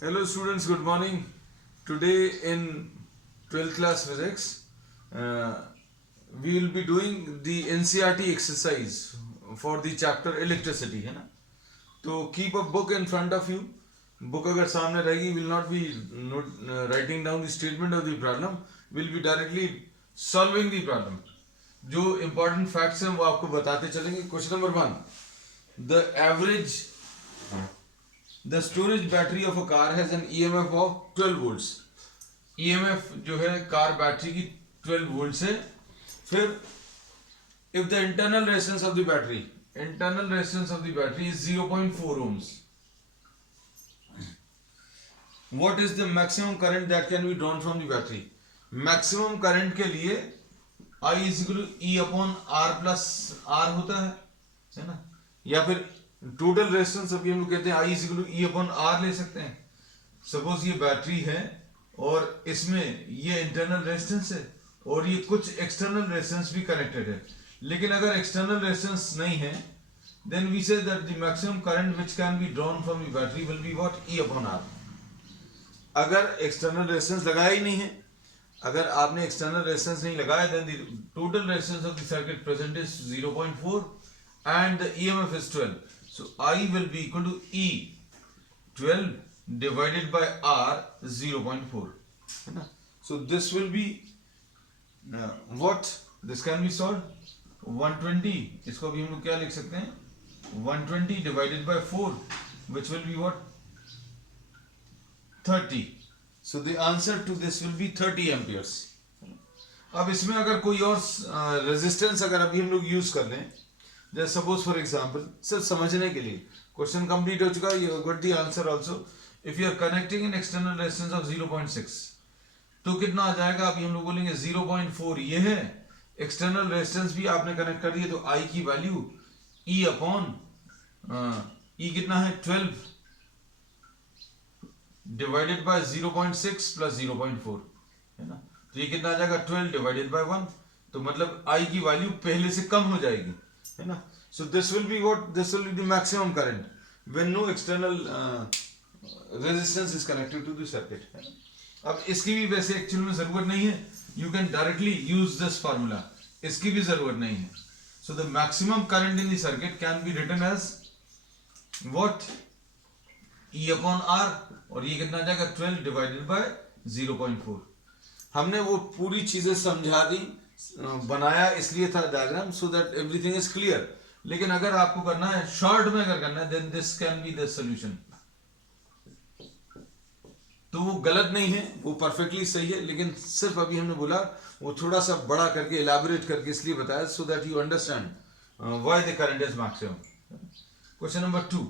Hello students, good morning. Today in 12th class physics, uh, we will be doing the NCERT exercise for the chapter electricity, है ना? तो keep a book in front of you. Book अगर सामने रहेगी, will not be writing down the statement of the problem, will be directly solving the problem. जो important facts हैं वो आपको बताते चलेंगे. Question number 1. The average The storage battery of a car has an EMF of 12 volts. EMF जो है car battery की 12 volts है. फिर if the internal resistance of the battery is 0.4 ohms, what is the maximum current that can be drawn from the battery? Maximum current के लिए I is equal to E upon R plus R होता है ना? या फिर total resistance अभी हम लोग कहते हैं I is equal to E upon R ले सकते हैं. सपोज ये बैटरी है और इसमें ये इंटरनल रेजिस्टेंस है और ये कुछ एक्सटर्नल रेजिस्टेंस भी कनेक्टेड है. लेकिन अगर एक्सटर्नल रेजिस्टेंस नहीं है then we say that the maximum current which can be drawn from the battery will be what E upon R. अगर एक्सटर्नल रेजिस्टेंस लगाया ही नहीं है, अगर आपने एक्सटर्नल रेजिस्टेंस नहीं लगाया then the total resistance of the circuit present is 0.4 and the EMF is 12. So I will be equal to E 12 divided by R 0.4. So this will be what? This can be solved. 120. इसको भी हम लोग क्या लिख सकते हैं? 120 divided by 4, which will be what? 30. So the answer to this will be 30 amperes. अब इसमें अगर कोई और रेजिस्टेंस अगर अभी हम लोग यूज कर लें, जैसे सपोज फॉर एग्जांपल सिर्फ समझने के लिए, क्वेश्चन कंप्लीट हो चुका है, you got the answer also. If you are connecting in external resistance of 0.6 तो कितना आ जाएगा? अभी हम लोग बोलेंगे 0.4 ये है, एक्सटर्नल रेजिस्टेंस भी आपने कनेक्ट कर दिया तो आई की वैल्यू ई अपॉन ई कितना है 12 डिवाइडेड बाय 0.6 प्लस 0.4 है ना. तो ये कितना आ जाएगा 12 डिवाइडेड बाय 1. तो मतलब आई की वैल्यू पहले से कम हो जाएगी है ना. So this will be what, this will be the maximum current when no external resistance is connected to the circuit. अब इसकी भी वैसे एक्चुअल में जरूरत नहीं है, you can directly use this formula, इसकी भी जरूरत नहीं है. So the maximum current in the circuit can be written as what E upon R, और ये कितना जाएगा 12 डिवाइडेड बाय 0.4. हमने वो पूरी चीजें समझा दी, बनाया इसलिए था diagram so that everything is clear. लेकिन अगर आपको करना है शॉर्ट में अगर करना है then this can be the solution. तो वो गलत नहीं है, वो परफेक्टली सही है, लेकिन सिर्फ अभी हमने बोला वो थोड़ा सा बड़ा करके इलैबोरेट करके इसलिए बताया so that you understand why the current is maximum. Question number 2.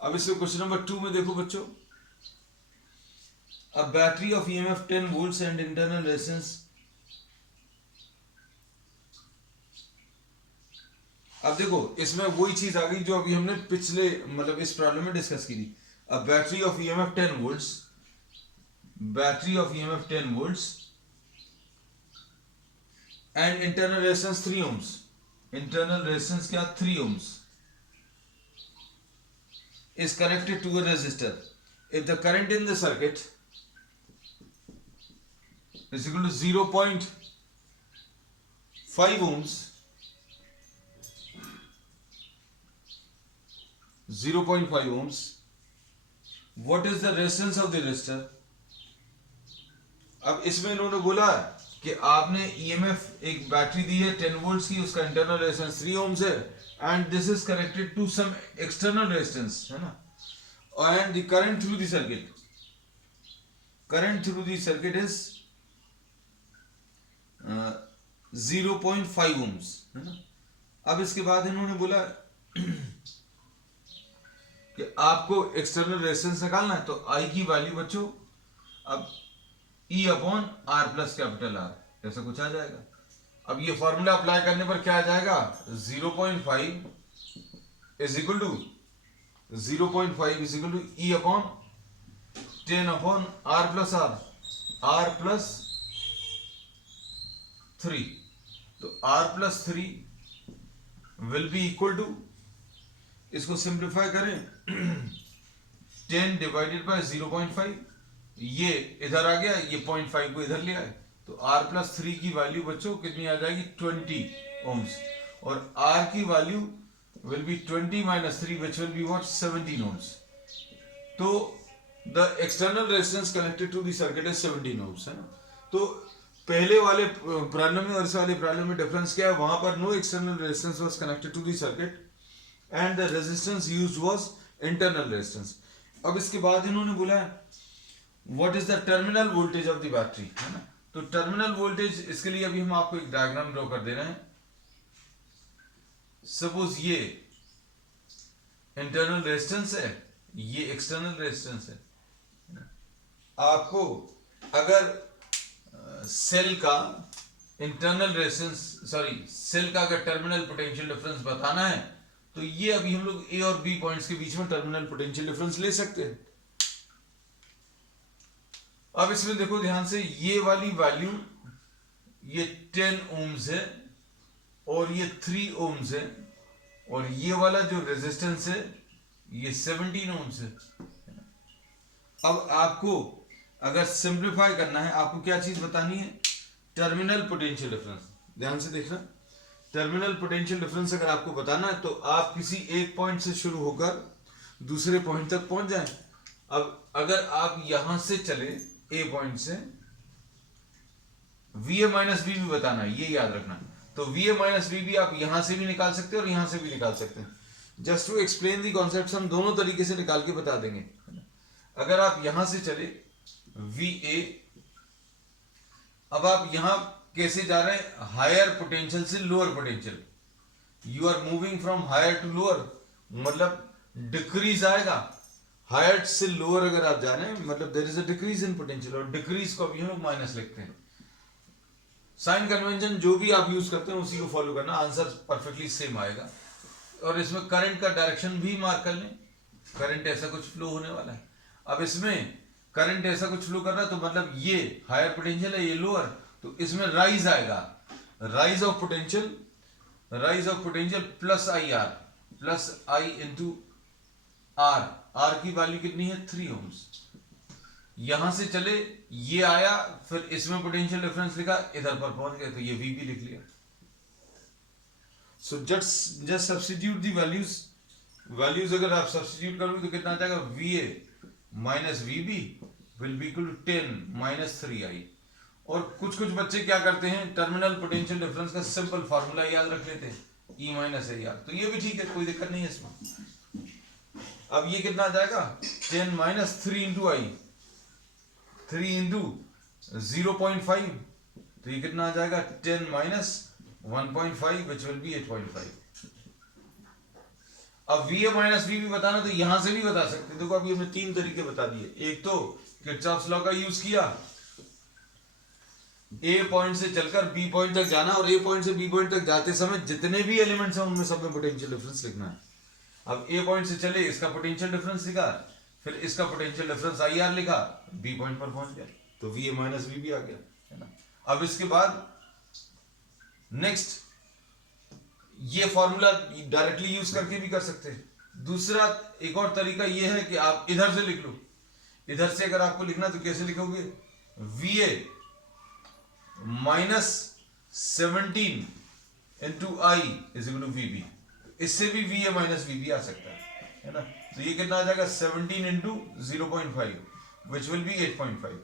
अब इसमें क्वेश्चन नंबर 2 में देखो बच्चों, a battery of EMF 10 volts and internal resistance. अब देखो इसमें वही चीज आ गई जो अभी हमने पिछले मतलब इस प्रॉब्लम में डिस्कस की थी. a battery of EMF 10 volts, battery of EMF 10 volts and internal resistance 3 ohms. internal resistance क्या 3 ohms is connected to a resistor. if the current in the circuit is equal to 0.5 ohms, 0.5 ohms, what is the resistance of the resistor? अब इसमें इन्होंने बोला कि आपने EMF एक battery दी है 10 volts की, उसका इंटरनल रेजिस्टेंस 3 ohms है and this is connected to some external resistance है ना. And the current through the circuit is 0.5 ohms है ना. अब इसके बाद इन्होंने बोला कि आपको एक्सटर्नल रेजिस्टेंस निकालना है तो आई की वैल्यू बच्चों अब E upon R plus capital R ऐसा कुछ आ जाएगा. अब ये फॉर्मूला अप्लाई करने पर क्या आ जाएगा? 0.5 is equal to 0.5 is equal to E upon 10 upon R plus 3. तो r plus 3 will be equal to, इसको सिंप्लीफाई करें 10 डिवाइडेड बाय 0.5, ये इधर आ गया, ये 0.5 को इधर ले आए, तो R प्लस 3 की वैल्यू बच्चों कितनी आ जाएगी 20 ohms, और R की value will be 20 minus 3 which will be what 17 ohms. तो the external resistance connected to the circuit is 17 ohms, है ना. तो पहले वाले प्रॉब्लम में और इस वाले प्रॉब्लम में डिफरेंस क्या है, वहां पर no external resistance was connected to the circuit and the resistance used was internal resistance. अब इसके बाद इन्होंने बोला what is the terminal voltage of the battery, है ना. तो टर्मिनल वोल्टेज, इसके लिए अभी हम आपको एक डायग्राम ड्रॉ कर दे रहे हैं. सपोज ये इंटरनल रेजिस्टेंस है, ये एक्सटर्नल रेजिस्टेंस है. आपको अगर सेल का इंटरनल रेजिस्टेंस, सेल का अगर टर्मिनल पोटेंशियल डिफरेंस बताना है, तो ये अभी हम लोग ए और बी पॉइंट्स के बीच में टर्मिनल पोटेंशियल डिफरेंस ले सकते हैं. अब इसमें देखो ध्यान से, ये वाली वैल्यू ये 10 ohms है और ये 3 ohms है, और ये वाला जो रेजिस्टेंस है ये 17 ohms है. अब आपको अगर सिंप्लीफाई करना है, आपको क्या चीज बतानी है, टर्मिनल पोटेंशियल डिफरेंस. ध्यान से देखना, टर्मिनल पोटेंशियल डिफरेंस अगर आपको बताना है, तो आप किसी एक पॉइंट से शुरू होकर दूसरे पॉइंट तक पहुंच जाएं. अब अगर आप यहां से चले ए पॉइंट से, वी ए माइनस वी भी बताना है, ये याद रखना. तो वी ए माइनस वी भी आप यहां से भी निकाल सकते हैं और यहां से भी निकाल सकते हैं. Just to explain the concept हम दोनों तरीके से निकाल के बता देंगे. अगर आप यहां से चले वी ए, अब आप यहां कैसे जा रहे हैं, हायर पोटेंशियल से lower potential. You are moving from higher to lower, मतलब डिक्रीज आएगा. हायर से लोअर अगर आप जा रहे हैं, मतलब there is a decrease in potential, और डिक्रीज को अभी हम लोग माइनस लिखते हैं. साइन कन्वेंशन जो भी आप यूज करते हैं उसी को फॉलो करना, आंसर परफेक्टली सेम आएगा. और इसमें करंट का डायरेक्शन भी मार्क कर लें, करंट ऐसा कुछ फ्लो होने वाला है. अब इसमें करंट ऐसा कुछ फ्लो कर रहा है, तो मतलब ये हायर पोटेंशियल है, ये लोअर, तो इसमें राइज आएगा, rise of potential plus I into R. R की वैल्यू कितनी है 3 ohms. यहां से चले, ये आया, फिर इसमें पोटेंशियल डिफरेंस लिखा, इधर पर पहुंच गए, तो ये वीबी लिख लिया. So just substitute the values अगर आप सब्स्टिट्यूट करोगे तो कितना आ जाएगा, V A minus V B will be equal to 10 minus 3i. और कुछ बच्चे क्या करते हैं, टर्मिनल पोटेंशियल डिफरेंस का सिंपल फार्मूला याद रख लेते हैं, E माइनस ए आर. तो ये भी ठीक है, कोई दिक्कत नहीं है इसमें. अब ये कितना आ जाएगा, 10 माइनस 3 इंटू आई, 3 इंटू 0.5, तो ये कितना आ जाएगा 10 माइनस 1.5 विच विल बी 8.5. अब वी ए माइनस वी भी बताना, तो यहां से भी बता सकते. देखो अभी हमने 3 तरीके बता दिए. एक तो किरचॉफ्स लॉ का यूज किया, ए पॉइंट से चलकर बी पॉइंट तक जाना, और ए पॉइंट से बी पॉइंट तक जाते समय जितने भी एलिमेंट्स हैं उनमें सब में पोटेंशियल डिफरेंस लिखना है. अब ए पॉइंट से चले, इसका पोटेंशियल डिफरेंस लिखा, फिर इसका पोटेंशियल डिफरेंस आई आर लिखा, बी पॉइंट पर पहुंच गया, तो वी ए माइनस वी भी आ गया, है ना. अब इसके बाद नेक्स्ट, ये फॉर्मूला डायरेक्टली यूज करके भी कर सकते हैं. दूसरा एक और तरीका ये है कि आप इधर से लिख लो. इधर से अगर आपको लिखना तो कैसे लिखोगे, V A minus 17 into I is equal to V B. इससे भी V A minus V B आ सकता है ना. तो ये कितना आ जाएगा 17 इंटू 0.5 विच विल बी 8.5.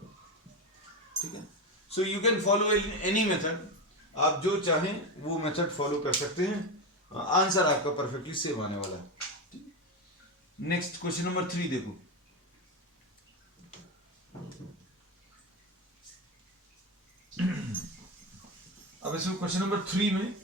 ठीक है. So you can follow any method, आप जो चाहें वो मेथड फॉलो कर सकते हैं. आंसर आपका परफेक्टली सेम आने वाला है. नेक्स्ट क्वेश्चन नंबर 3 देखो. अब इसमें क्वेश्चन नंबर 3 में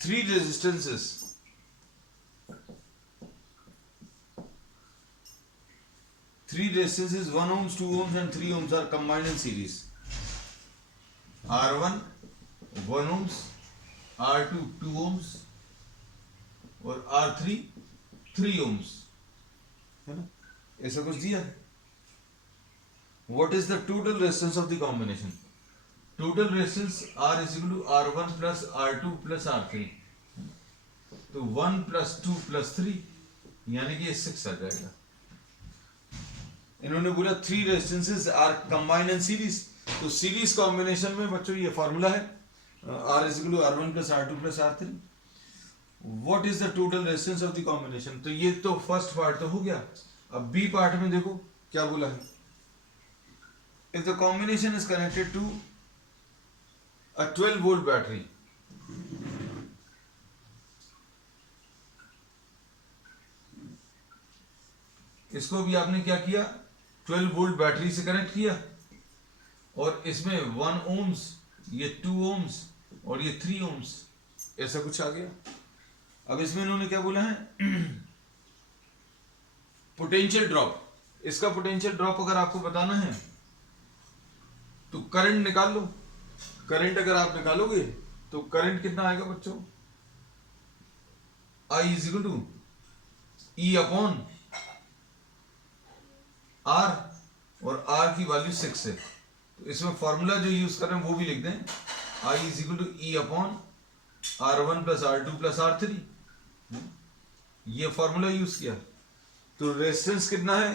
three resistances Three resistances 1 ohms, 2 ohms and 3 ohms are combined in series. R1 1 ohms R2 2 ohms और R3 3 ohms, है ना, ऐसा कुछ दिया है. What is the total resistance of the combination? Total resistance R is equal to R1 plus R2 plus R3. तो 1 plus 2 plus 3 यानी कि ये 6 आ जाएगा. इन्होंने बोला 3 resistances are combined in series, तो सीरीज कॉम्बिनेशन में बच्चों ये फॉर्मूला है R is equal to R1 plus R2 plus R3. What is the total resistance of the combination? तो ये तो फर्स्ट पार्ट तो हो गया. अब बी पार्ट में देखो क्या बोला है. If the combination is connected to a 12 volt battery, इसको भी आपने क्या किया, 12 वोल्ट बैटरी से कनेक्ट किया और इसमें 1 ओम्स, ये 2 ओम्स और ये 3 ओम्स, ऐसा कुछ आ गया. अब इसमें इन्होंने क्या बोला है, पोटेंशियल ड्रॉप. इसका पोटेंशियल ड्रॉप अगर आपको बताना है तो करंट निकाल लो. करंट अगर आप निकालोगे तो करंट कितना आएगा बच्चों, I is equal to E upon R, और R की वैल्यू 6 है. तो इसमें फॉर्मूला जो यूज कर रहे हैं वो भी लिख दें, I is equal to E upon R1 plus R2 plus R3. ये फॉर्मूला यूज किया. तो रेजिस्टेंस कितना है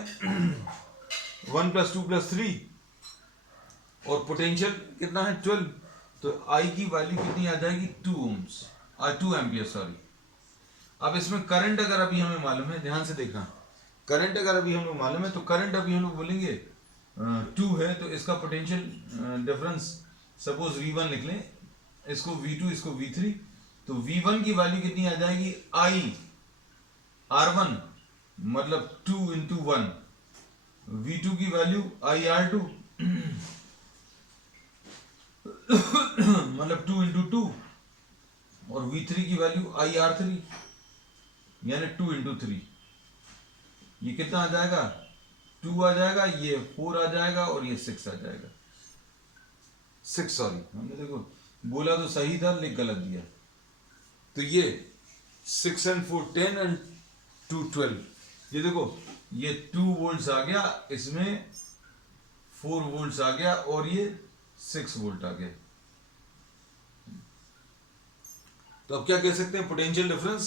1 प्लस 2 प्लस 3 और पोटेंशियल कितना है 12. तो I की वैल्यू कितनी आ जाएगी 2 ओम्स, 2 एम्पियर सॉरी. अब इसमें करंट अगर अभी हमें मालूम है, ध्यान से देखना, करंट अगर अभी हमें मालूम है तो करंट अभी हम लोग बोलेंगे 2 है, तो इसका पोटेंशियल डिफरेंस सपोज V1 लिख लें, इसको V2 इसको V3. तो V1 की वैल्यू कितनी आ जाएगी I R1 मतलब 2 इंटू 1, V2 की वैल्यू I R2 मतलब 2 इंटू 2 और V3 की वैल्यू I R3 यानी 2 इंटू 3. ये कितना आ जाएगा 2 आ जाएगा, ये 4 आ जाएगा और ये 6 आ जाएगा. 6 सॉरी, हमने देखो बोला तो सही था लेकिन गलत दिया. तो ये 6 and 4 10 and 2 12. ये देखो ये 2 वोल्ट्स आ गया, इसमें 4 वोल्ट्स आ गया और ये 6 वोल्ट आ गया. तो अब क्या कह सकते हैं, पोटेंशियल डिफरेंस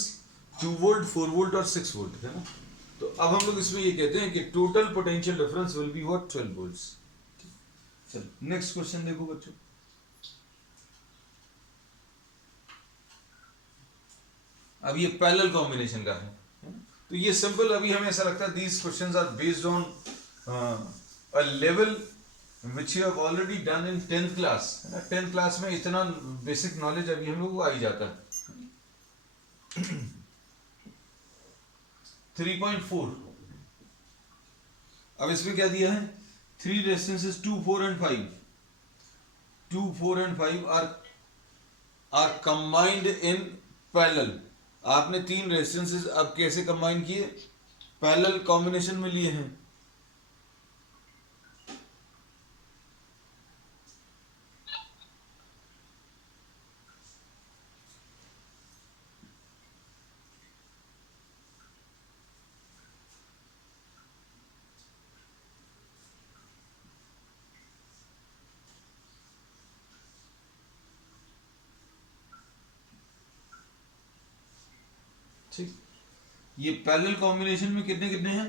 2 वोल्ट 4 वोल्ट और 6 वोल्ट है ना. तो अब हम लोग इसमें ये कहते हैं कि total potential difference will be what 12 volts. चलो नेक्स्ट क्वेश्चन देखो बच्चों. अब ये पैरेलल कॉम्बिनेशन का है. तो ये सिंपल, अभी हमें ऐसा लगता है these questions are based on a level which you have already done in 10th class. 10th class में इतना बेसिक नॉलेज अभी हम लोग को आ ही जाता है. 3.4. अब इसमें क्या दिया है, 3 resistances 2 4 and 5. 2 4 and 5 are combined in parallel. आपने 3 रेजिस्टेंसेस अब कैसे कंबाइन किए, पैरेलल कॉम्बिनेशन में लिए हैं. ठीक, ये पैरेलल कॉम्बिनेशन में कितने कितने हैं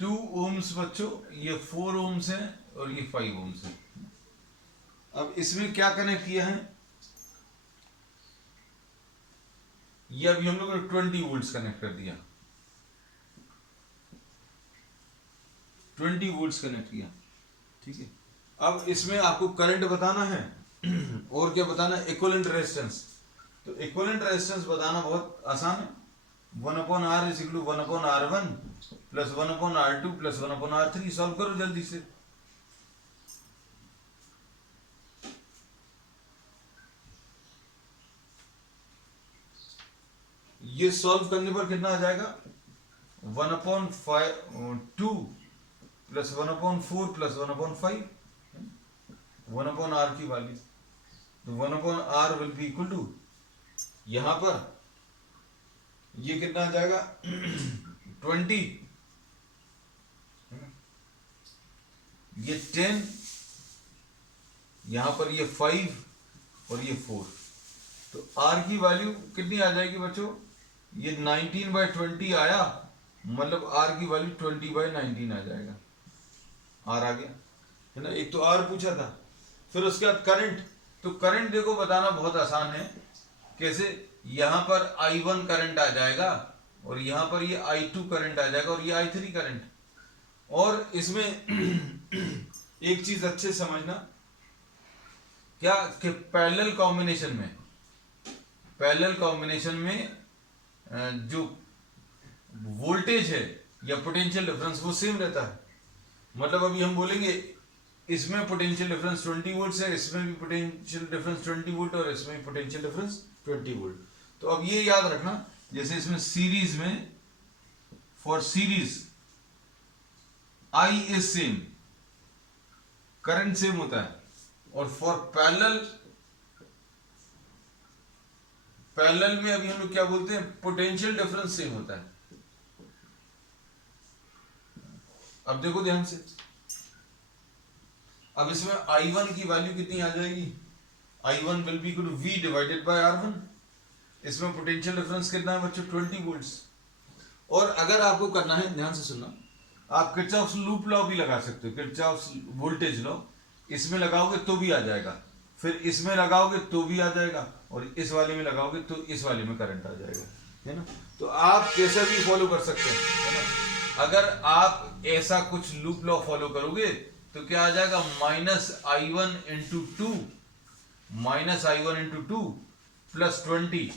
2 ओम्स बच्चों, ये 4 ओम्स हैं और ये 5 ओम्स हैं. अब इसमें क्या कनेक्ट किया है, ये अभी हम लोग ने 20 वोल्ट्स कनेक्ट कर दिया, 20 वोल्ट्स कनेक्ट किया. ठीक है, अब इसमें आपको करंट बताना है और क्या बताना है, इक्विवेलेंट रेजिस्टेंस. तो इक्विवेलेंट रेजिस्टेंस बताना बहुत आसान है. 1/R is equal to 1/R1 plus 1/R2 plus 1/R3. Solve करो जल्दी से. ये सॉल्व करने पर कितना आ जाएगा, 1/2 प्लस 1/4 प्लस 1/5, 1/R की वैल्यू. तो 1/R will be equal to यहां पर ये कितना आ जाएगा 20, ये 10, यहां पर ये 5 और ये 4। तो R की वैल्यू कितनी आ जाएगी बच्चों, ये 19/20 आया, मतलब R की वैल्यू 20/19 आ जाएगा। R आ गया है ना, एक तो R पूछा था। फिर उसके बाद करंट, तो करंट देखो बताना बहुत आसान है। कैसे, यहां पर I1 करंट आ जाएगा और यहां पर ये I2 करंट आ जाएगा और ये I3 करंट। और इसमें एक चीज अच्छे समझना, क्या कि पैरेलल कॉम्बिनेशन में जो वोल्टेज है या पोटेंशियल डिफरेंस वो सेम रहता है। मतलब अभी हम बोलेंगे इसमें पोटेंशियल डिफरेंस 20 वोल्ट है, इसमें भी पोटेंशियल डिफरेंस 20 वोल्ट और इसमें भी पोटेंशियल डिफरेंस 20 वोल्ट। तो अब ये याद रखना, जैसे इसमें सीरीज में, for series I is same, current same होता है, और फॉर पैरेलल में अभी हम लोग क्या बोलते हैं, पोटेंशियल डिफरेंस सेम होता है। अब देखो ध्यान से, अब इसमें I1 की वैल्यू कितनी आ जाएगी, I1 will be equal to V divided by R1। इसमें पोटेंशियल डिफरेंस कितना है बच्चों, 20 वोल्ट्स। और अगर आपको करना है, ध्यान से सुनना, आप किरचॉफ्स लूप लॉ भी लगा सकते हो, किरचॉफ्स वोल्टेज लॉ, इसमें लगाओगे तो भी आ जाएगा, फिर इसमें लगाओगे तो भी आ जाएगा, और इस वाले में लगाओगे तो इस वाले में करंट आ जाएगा, है ना। तो आप कैसे भी फॉलो कर सकते हैं, है ना। अगर आप ऐसा कुछ लूप लॉ फॉलो करोगे तो क्या आ जाएगा, -I1 into 2 plus 20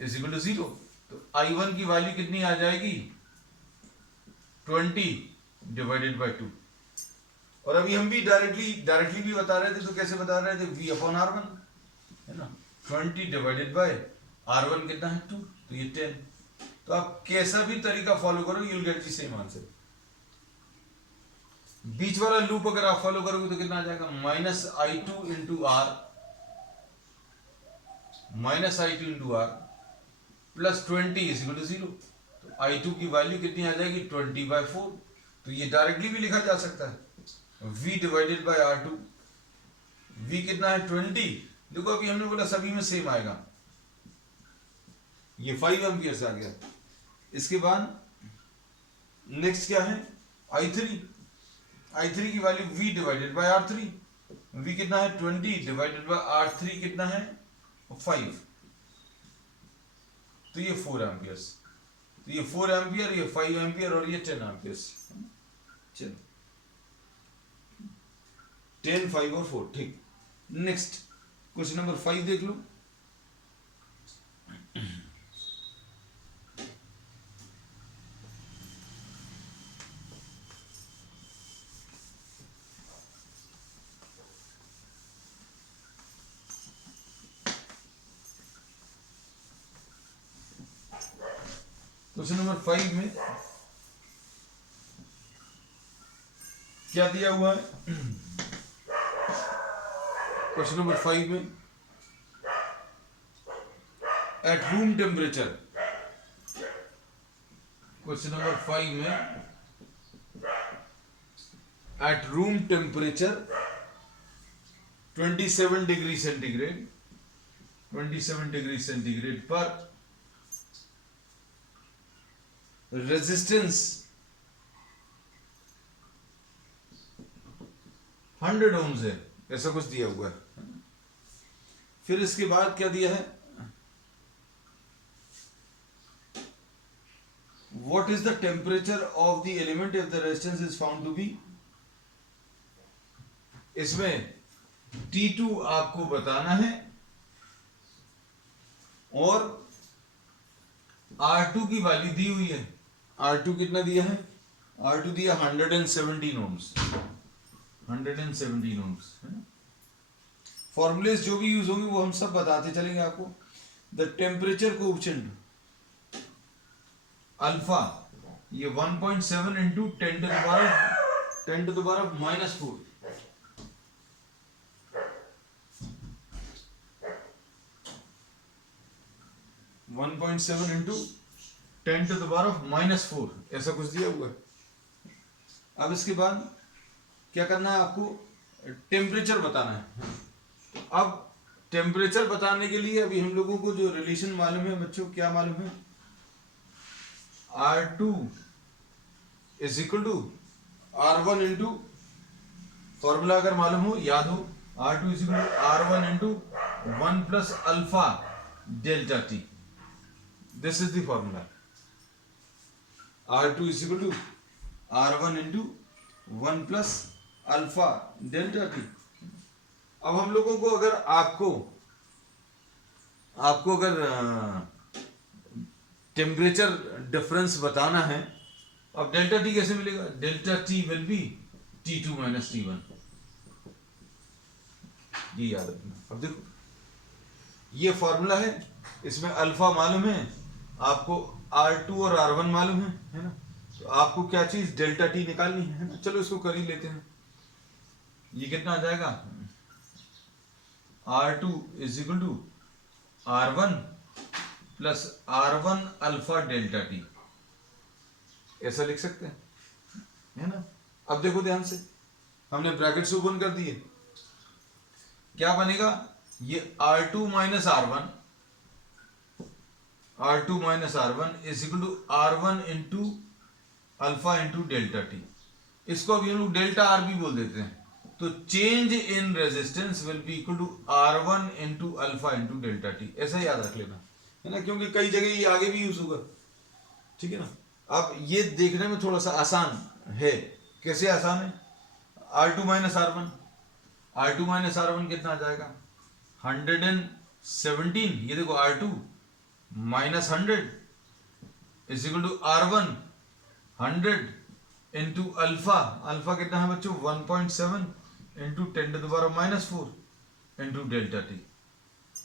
is equal to 0। तो I1 की वैल्यू कितनी आ जाएगी, 20 डिवाइडेड बाय 2। और अभी हम भी डायरेक्टली भी बता रहे थे, तो कैसे बता रहे थे, V/R1 है ना, 20 डिवाइडेड बाय R1 कितना है 2, तो ये 10। तो आप कैसा भी तरीका फॉलो करो, you will get the same answer. बीच वाला लूप अगर आप फॉलो करोगे तो कितना आ जाएगा, -I2 into R plus 20 is equal to 0। तो I2 की वैल्यू कितनी आ जाएगी, 20/4। तो ये डायरेक्टली भी लिखा जा सकता है, V divided bye R2। V कितना है 20, देखो अभी हमने बोला सभी में सेम आएगा, ये 5 एम्पियर्स आ गया। इसके बाद नेक्स्ट क्या है, I3 की value V divided bye R3। V कितना है 20 डिवाइडेड बाय R3 कितना है 5, तो ये 4 एम्पियर्स। तो ये 4 एम्पियर, ये 5 एम्पियर और ये 10 एम्पियर्स। चलो 10, 5 और 4, ठीक। नेक्स्ट क्वेश्चन नंबर 5 देख लो। क्वेश्चन नंबर 5 में क्या दिया हुआ है, क्वेश्चन नंबर 5 में at room temperature, question number 5 में at room temperature 27 degree centigrade पर रेजिस्टेंस 100 ओम्स है, ऐसा कुछ दिया हुआ है। फिर इसके बाद क्या दिया है, what is the temperature of the element if the resistance is found to be, इसमें T2 आपको बताना है और R2 की वैल्यू दी हुई है। R2 कितना दिया है, R2 दिया 117 ओम्स, 117 ओम्स है ना। फॉर्मूलेस जो भी यूज होंगे वो हम सब बताते चलेंगे आपको। द टेम्परेचर कोएफिशिएंट अल्फा, ये 1.7 into 10 to the power -4, 1.7 into 10⁻⁻⁴, ऐसा कुछ दिया हुआ है। अब इसके बाद क्या करना है आपको, टेम्परेचर बताना है। तो अब टेम्परेचर बताने के लिए अभी हम लोगों को जो रिलेशन मालूम है बच्चों, क्या मालूम है, R2 is equal to R1 into, formula अगर मालूम हो, याद हो, R2 is equal to R1 into 1 plus alpha delta T. This is the formula. R2 is equal to R1 into 1 plus alpha delta T. अब हम लोगों को अगर आपको अगर टेम्परेचर डिफरेंस बताना है, अब डेल्टा टी कैसे मिलेगा, delta T will be T2 minus T1, ये याद रखना। अब देखो ये फॉर्मूला है, इसमें अल्फा मालूम है आपको, R2 और R1 मालूम है ना, तो आपको क्या चीज डेल्टा टी निकालनी है ना। चलो इसको कर ही लेते हैं। ये कितना आ जाएगा, R2 is equal to R1 plus R1 alpha delta T, ऐसा लिख सकते हैं, है ना। अब देखो ध्यान से, हमने ब्रैकेट्स ओपन कर दिए, क्या बनेगा, ये R2 minus R1, R2 minus R1 is equal to R1 into alpha into delta T. इसको अभी हम लोग डेल्टा आर भी बोल देते हैं। तो change in resistance will be equal to R1 into alpha into delta T, ऐसा याद रख लेना, है ना, क्योंकि कई जगह ये आगे भी यूज होगा, ठीक है ना। अब ये देखने में थोड़ा सा आसान है, कैसे आसान है, R2 minus R1, R2 minus R1 कितना आ जाएगा, 117, ये देखो R2 minus 100 is equal to R1 100 into alpha, alpha कितना है बच्चों, 1.7 इंटू 10⁻⁻⁴ इंटू डेल्टा टी।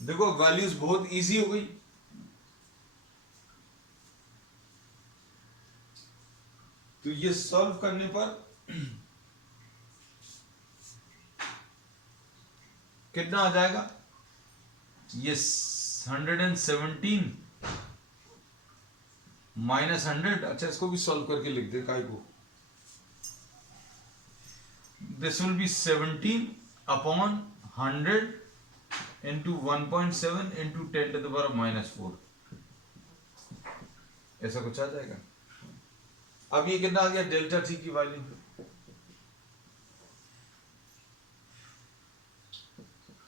देखो वैल्यूज बहुत इजी हो गई। तो ये सॉल्व करने पर कितना आ जाएगा, ये 117 माइनस 100, अच्छा इसको भी सॉल्व करके लिख दे काय को, this will B 17 upon 100 into 1.7 into 10⁻⁻⁴, ऐसा कुछ आ जाएगा। अब ये कितना आ गया, डेल्टा टी की वैल्यू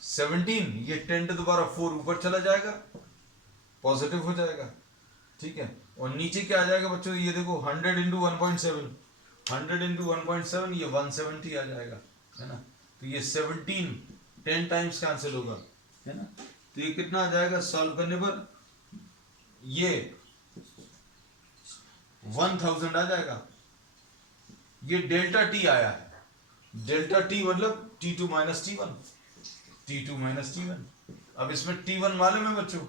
17, ये 10⁴ ऊपर चला जाएगा, पॉजिटिव हो जाएगा, ठीक है। और नीचे क्या आ जाएगा बच्चों, ये देखो 100 इंटू 1.7, 100 इंटू 1.7, ये 170 आ जाएगा, है ना। तो ये 17 10 टाइम्स कैंसिल होगा, है ना। तो ये कितना आ जाएगा सॉल्व करने पर, ये 1000 आ जाएगा। ये डेल्टा टी आया है, डेल्टा टी मतलब T2 minus T1, T2 minus T1। अब इसमें T1 मालूम है बच्चों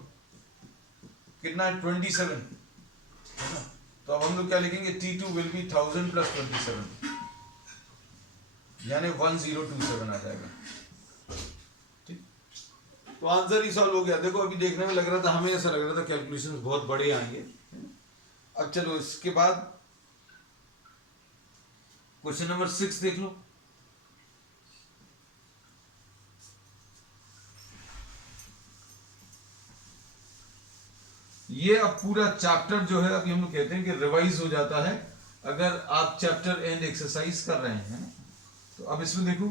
कितना है, 27, है ना। तो अब हम लोग क्या लिखेंगे, T2 विल बी 1000 प्लस 27, यानी 1027 आ जाएगा, ठीक। तो आंसर ही सॉल्व हो गया। देखो अभी देखने में लग रहा था, हमें ऐसा लग रहा था कैलकुलेशंस बहुत बड़े आएंगे। अब चलो इसके बाद क्वेश्चन नंबर 6 देख लो। ये अब पूरा चैप्टर जो है, अभी हम लोग कहते हैं कि रिवाइज हो जाता है अगर आप चैप्टर एंड एक्सरसाइज कर रहे हैं ना। तो अब इसमें देखो,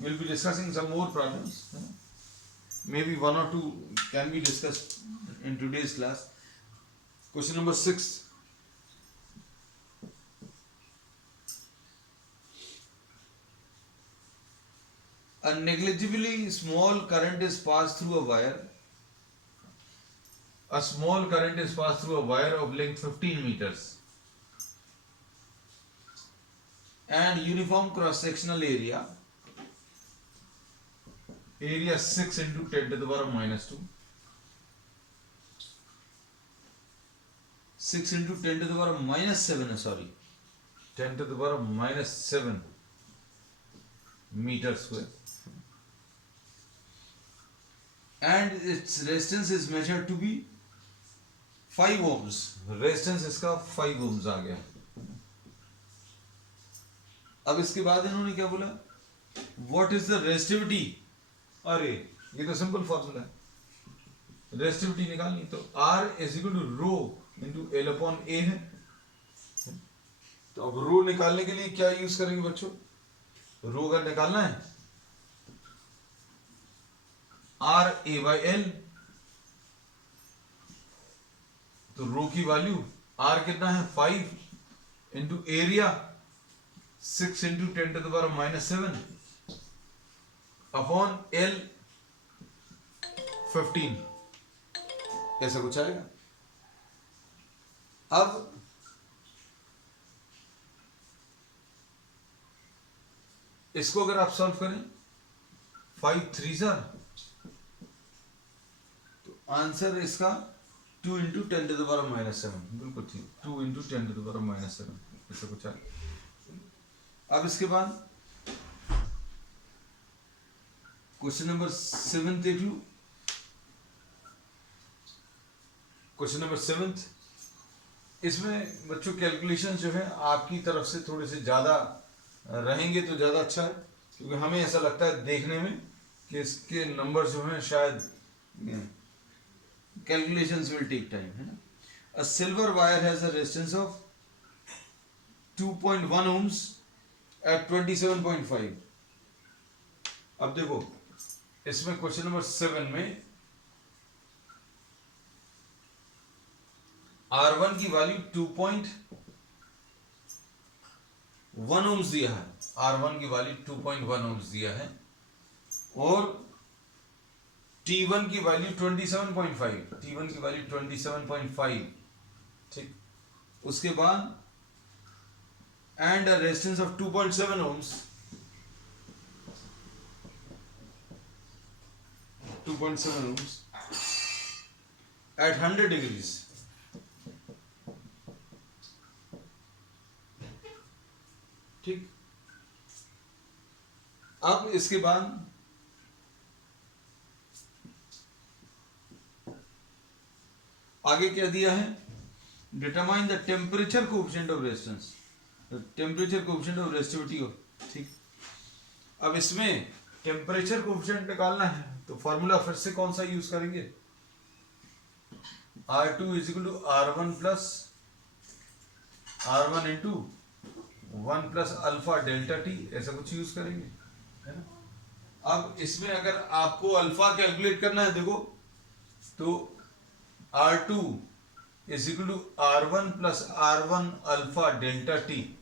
will be discussing some more problems, may be 1 or 2 can be discussed in today's class. Question number 6, a negligibly small current is passed through a wire. A small current is passed through a wire of length 15 meters and uniform cross sectional area 6 into 10⁻⁻², 6 into 10⁻⁻7 sorry 10⁻⁻7 metre square. And its resistance is measured to be 5 ohms। Resistance इसका 5 ohms आ गया। अब इसके बाद इन्होंने क्या बोला, what is the resistivity. अरे ये तो सिंपल फॉर्मूला है, रेजिस्टिविटी निकालनी, तो R is equal to rho into L upon A है। तो अब रो निकालने के लिए क्या यूज करेंगे बच्चों, रो अगर निकालना है R A बाई एल, तो रो की वैल्यू R कितना है 5 into area 6 into 10 to the power -7 upon L 15, ऐसा कुछ आएगा। अब इसको अगर आप सॉल्व करें 5 3 तो आंसर इसका 2 इंटू 10 टू द पावर -7, बिल्कुल ठीक, 2 इंटू 10 टू द पावर -7, ऐसा कुछ आएगा। अब इसके बाद क्वेश्चन नंबर 7 देख लो। क्वेश्चन नंबर 7, इसमें बच्चों कैलकुलेशन जो है आपकी तरफ से थोड़े से ज़्यादा रहेंगे तो ज़्यादा अच्छा है, क्योंकि हमें ऐसा लगता है देखने में कि इसके नंबर जो हैं शायद कैलकुलेशंस विल टेक टाइम, है ना। A silver wire has a resistance of 2.1 ohms at 27.5। अब देखो इसमें क्वेश्चन नंबर 7 में R1 की वैल्यू 2.1 ohms दिया है, R1 की वैल्यू 2.1 ohms दिया है, और T1 की वैल्यू 27.5, T1 की वैल्यू 27.5, ठीक। उसके बाद and a resistance of 2.7 ohms, 2.7 ohms at 100 degrees, ठीक। अब इसके बाद आगे क्या दिया है, determine the temperature coefficient of resistance, temperature coefficient of resistivity हो, ठीक। अब इसमें टेम्परेचर कोएफिशिएंट निकालना है तो फॉर्मूला फिर से कौन सा यूज करेंगे, R2 is equal to R1 plus R1 into 1 plus alpha delta T, ऐसा कुछ यूज करेंगे, है ना। अब इसमें अगर आपको अल्फा कैलकुलेट करना है, देखो तो R2 is equal to R1 plus R1 alpha delta T,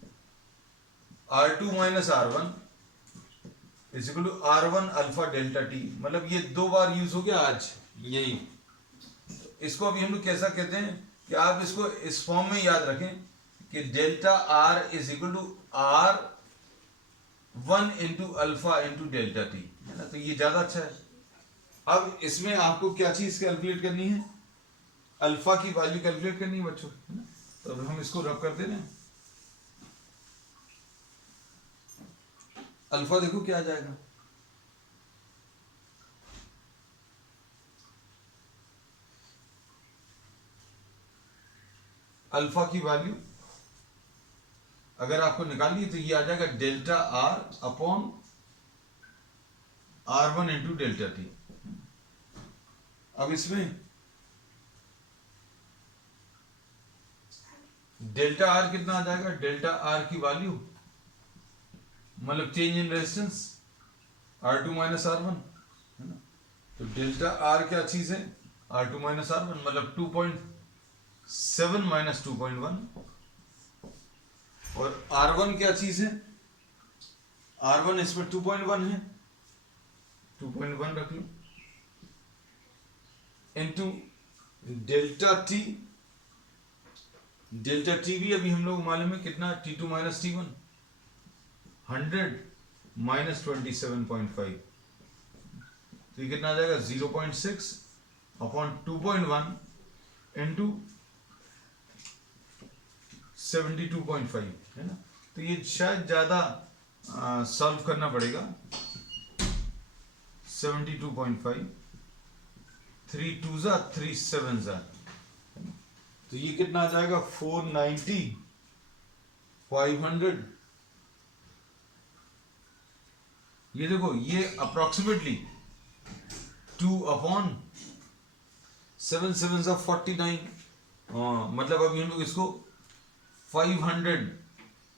R2 minus R1 is equal to R1 alpha delta T, मतलब ये 2 बार यूज हो गया आज यही। तो इसको अभी हम लोग कैसा कहते हैं कि आप इसको इस फॉर्म में याद रखें कि delta R is equal to R1 into alpha into delta T, है ना। तो ये ज्यादा अच्छा है। अब इसमें आपको क्या चीज कैलकुलेट करनी है, अल्फा की वैल्यू कैलकुलेट करनी है बच्चों, है ना। तो अब हम इसको रब कर दे रहे हैं, अल्फा देखो क्या आ जाएगा, अल्फा की वैल्यू अगर आपको निकालनी है तो ये आ जाएगा delta R upon R1 into delta T. अब इसमें डेल्टा R कितना आ जाएगा, डेल्टा R की वैल्यू मतलब change in resistance R2 minus R1, है ना। तो डेल्टा R क्या चीज है, R2 माइनस R1 मतलब 2.7 माइनस 2.1, और R1 क्या चीज है, R1 इसमें 2.1 है, 2.1 रख लो, into delta T, delta T भी अभी हम लोग मालूम है कितना, T2 माइनस T1, 100 माइनस 27.5, तो ये कितना आ जाएगा 0.6 अपॉन 2.1 इंटू 72.5, है ना। तो ये शायद ज्यादा सॉल्व करना पड़ेगा, 72.5 3 2 जा 3 7 जा, तो ये कितना आ जाएगा 490 500। ये देखो ये अप्रोक्सीमेटली 2/7 7 49। मतलब अभी हम लोग इसको 500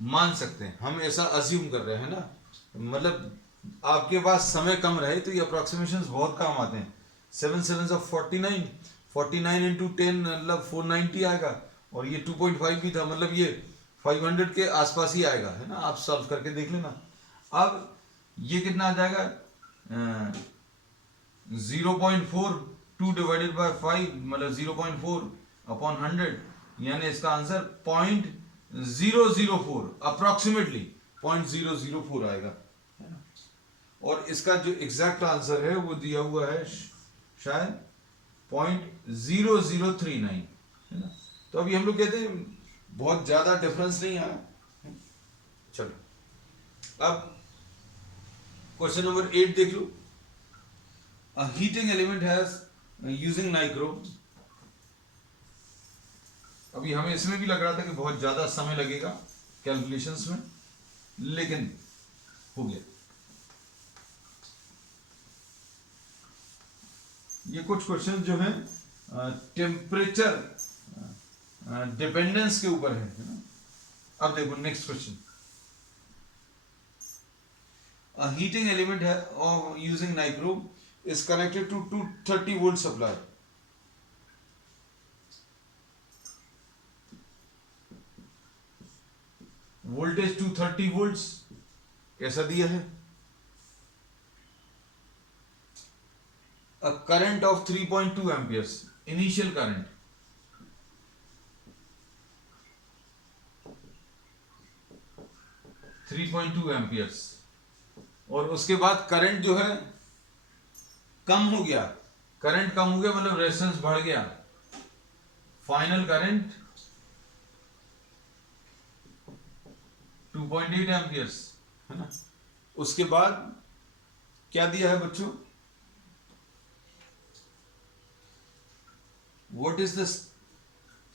मान सकते हैं, हम ऐसा अज्यूम कर रहे हैं ना। मतलब आपके पास समय कम रहे तो ये अप्रोक्सीमेशंस बहुत काम आते हैं। 7 7 49, 49 इंटू 10 मतलब 490 आएगा, और ये 2.5 भी था, मतलब ये 500 के आसपास ही आएगा, है ना। आप सॉल्व करके देख लेना। अब ये कितना आ जाएगा 0.4, 2 डिवाइडेड बाय 5 मतलब 0.4/100, यानी इसका आंसर 0.004 अप्रोक्सीमेटली 0.004 आएगा, है ना। और इसका जो एग्जैक्ट आंसर है वो दिया हुआ है शायद 0.0039, है ना। तो अभी हम लोग कहते हैं बहुत ज्यादा डिफरेंस नहीं आया। चलो अब क्वेश्चन नंबर 8 देख लो। A heating element has using nicro। अभी हमें इसमें भी लग रहा था कि बहुत ज्यादा समय लगेगा कैलकुलेशंस में, लेकिन हो गया। ये कुछ क्वेश्चन जो हैं टेम्परेचर डिपेंडेंस के ऊपर है ना। अब देखो next question. A heating element of using nichrome is connected to 230 volt supply। Voltage 230 volts कैसा दिया है। A current of 3.2 amperes, initial current। Three 3.2 amperes, और उसके बाद करंट जो है कम हो गया। करंट कम हो गया मतलब रेजिस्टेंस बढ़ गया। फाइनल करंट 2.8 एम्पियर्स, है ना। उसके बाद क्या दिया है बच्चों, what is the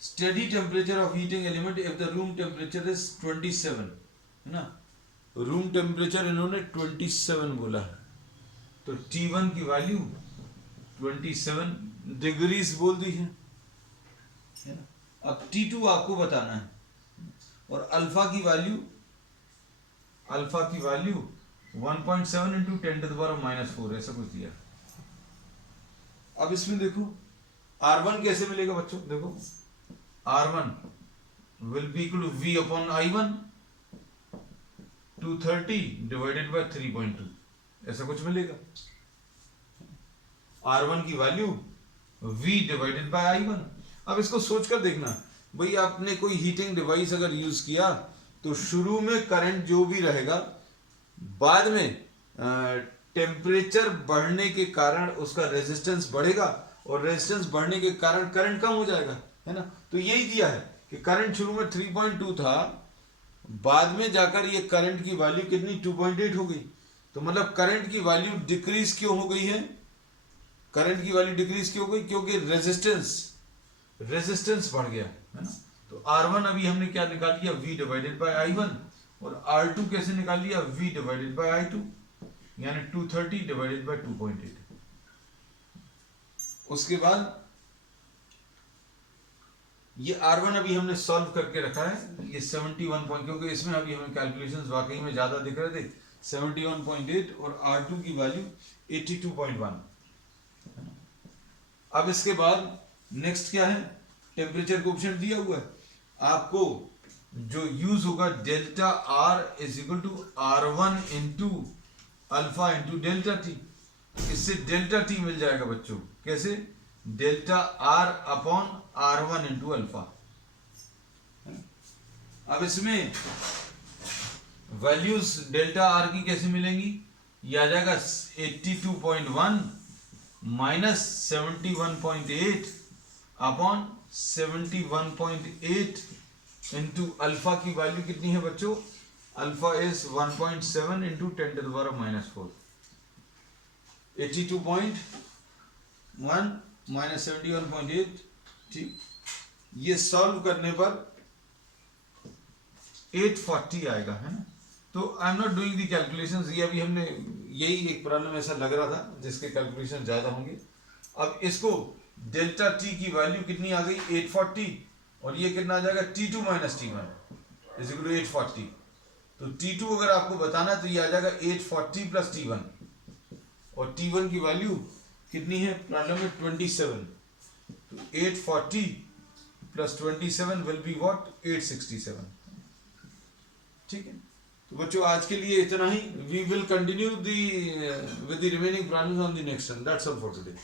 steady temperature of heating element if the room temperature is 27, है ना। रूम टेम्परेचर इन्होंने 27 बोला है, तो T1 की वैल्यू 27 डिग्रीज बोल दी है ना। अब T2 आपको बताना है, और अल्फा की वैल्यू 1.7 इंटू 10⁻⁻4 ऐसा कुछ दिया। अब इसमें देखो R1 कैसे मिलेगा बच्चों, देखो R1 will be equal to V/I1 230 divided by 3.2 ऐसा कुछ मिलेगा। R1 की value V divided bye I1। अब इसको सोचकर देखना भाई, आपने कोई हीटिंग डिवाइस अगर यूज किया तो शुरू में करंट जो भी रहेगा, बाद में टेम्परेचर बढ़ने के कारण उसका रेजिस्टेंस बढ़ेगा, और रेजिस्टेंस बढ़ने के कारण करंट कम हो जाएगा, है ना। तो यही दिया है कि करंट शुरू में 3.2 था, बाद में जाकर ये करंट की वैल्यू कितनी 2.8 हो गई। तो मतलब करंट की वैल्यू डिक्रीज क्यों हो गई है, करंट की वैल्यू डिक्रीज क्यों हो गई, क्योंकि रेजिस्टेंस बढ़ गया, है ना। तो R1 अभी हमने क्या निकाल लिया, V डिवाइडेड बाय I1, और R2 कैसे निकाल लिया, V डिवाइडेड बाय I2, यानी 230 डिवाइडेड बाय 2.8। उसके बाद ये R1 अभी हमने सॉल्व करके रखा है, ये 71 पॉइंट, क्योंकि इसमें अभी हमें कैलकुलेशंस वाकई में ज्यादा दिख रहे थे। 71.8 और R2 की वैल्यू 82.1। अब इसके बाद नेक्स्ट क्या है, टेम्परेचर कोएफिशिएंट दिया हुआ है आपको, जो यूज होगा delta R is equal to R1 into alpha into delta T. इससे डेल्टा टी मिल जाएगा बच्चों, कैसे, delta R upon R1 into alpha. अब इसमें वैल्यूज डेल्टा R की कैसे मिलेंगी, ये आ जाएगा 82.1 माइनस 71.8 अपॉन 71.8 इंटू अल्फा की वैल्यू कितनी है बच्चों, अल्फा इज 1.7 इंटू 10⁻⁻4। 82.1 -71.8, ठीक। ये सॉल्व करने पर 840 आएगा, है ना। तो I am not doing the calculations, ये अभी हमने यही एक प्रॉब्लम ऐसा लग रहा था जिसके कैलकुलेशन ज़्यादा होंगे। अब इसको डेल्टा टी की वैल्यू कितनी आ गई 840, और ये कितना आ जाएगा T2 minus T1 is equal to 840। तो T2 अगर आपको बताना है तो ये आ जाएगा 840 प्लस T1, और T1 की वैल्यू कितनी है प्रॉब्लम में 27। तो 840 प्लस 27 विल बी व्हाट 867, ठीक है। तो बच्चों आज के लिए इतना ही। We will continue the with the remaining problems on the next one. That's all for today.